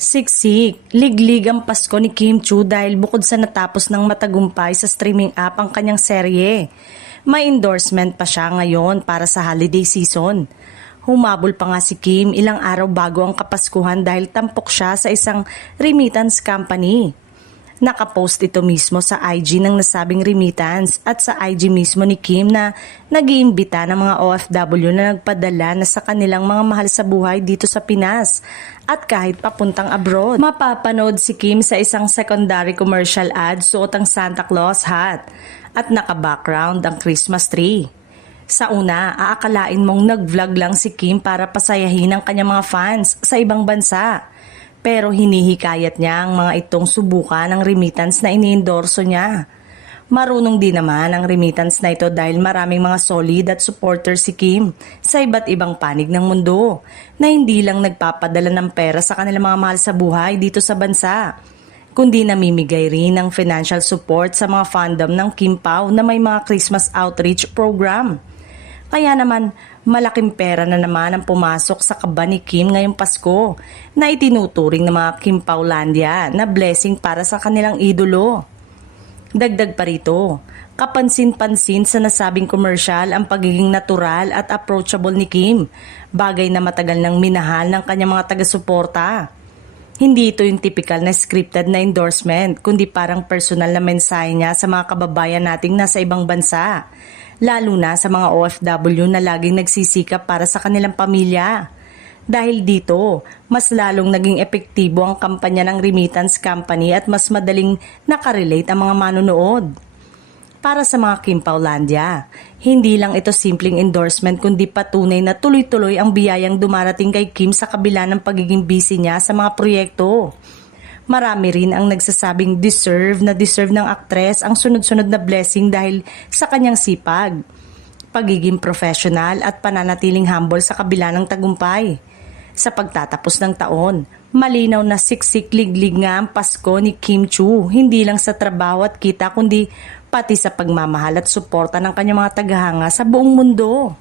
Siksik, liglig ang Pasko ni Kim Chiu dahil bukod sa natapos ng matagumpay sa streaming app ang kanyang serye, may endorsement pa siya ngayon para sa holiday season. Humabol pa nga si Kim ilang araw bago ang Kapaskuhan dahil tampok siya sa isang remittance company. Nakapost ito mismo sa IG ng nasabing remittance at sa IG mismo ni Kim na nag-iimbita ng mga OFW na nagpadala na sa kanilang mga mahal sa buhay dito sa Pinas at kahit papuntang abroad. Mapapanood si Kim sa isang secondary commercial ad suot ang Santa Claus hat at naka-background ang Christmas tree. Sa una, aakalain mong nag-vlog lang si Kim para pasayahin ang kanyang mga fans sa ibang bansa. Pero hinihikayat niya ang mga itong subukan ng remittance na iniendorso niya. Marunong din naman ang remittance na ito dahil maraming mga solid at supporter si Kim sa iba't ibang panig ng mundo na hindi lang nagpapadala ng pera sa kanilang mga mahal sa buhay dito sa bansa, kundi namimigay rin ng financial support sa mga fandom ng Kim Pao na may mga Christmas outreach program. Kaya naman, malaking pera na naman ang pumasok sa kaba ni Kim ngayong Pasko na itinuturing ng mga Kim Paulandia na blessing para sa kanilang idolo. Dagdag pa rito, kapansin-pansin sa nasabing commercial ang pagiging natural at approachable ni Kim, bagay na matagal nang minahal ng kanyang mga taga-suporta. Hindi ito yung typical na scripted na endorsement, kundi parang personal na mensahe niya sa mga kababayan nating nasa ibang bansa, lalo na sa mga OFW na laging nagsisikap para sa kanilang pamilya. Dahil dito, mas lalong naging epektibo ang kampanya ng remittance company at mas madaling nakarelate ang mga manonood. Para sa mga Kim Paulandia, hindi lang ito simpleng endorsement kundi patunay na tuloy-tuloy ang biyayang dumarating kay Kim sa kabila ng pagiging busy niya sa mga proyekto. Marami rin ang nagsasabing deserve ng aktres ang sunod-sunod na blessing dahil sa kanyang sipag, pagiging professional at pananatiling humble sa kabila ng tagumpay. Sa pagtatapos ng taon, malinaw na siksik liglig nga ang Pasko ni Kim Chiu, hindi lang sa trabaho at kita kundi pati sa pagmamahal at suporta ng kanyang mga tagahanga sa buong mundo.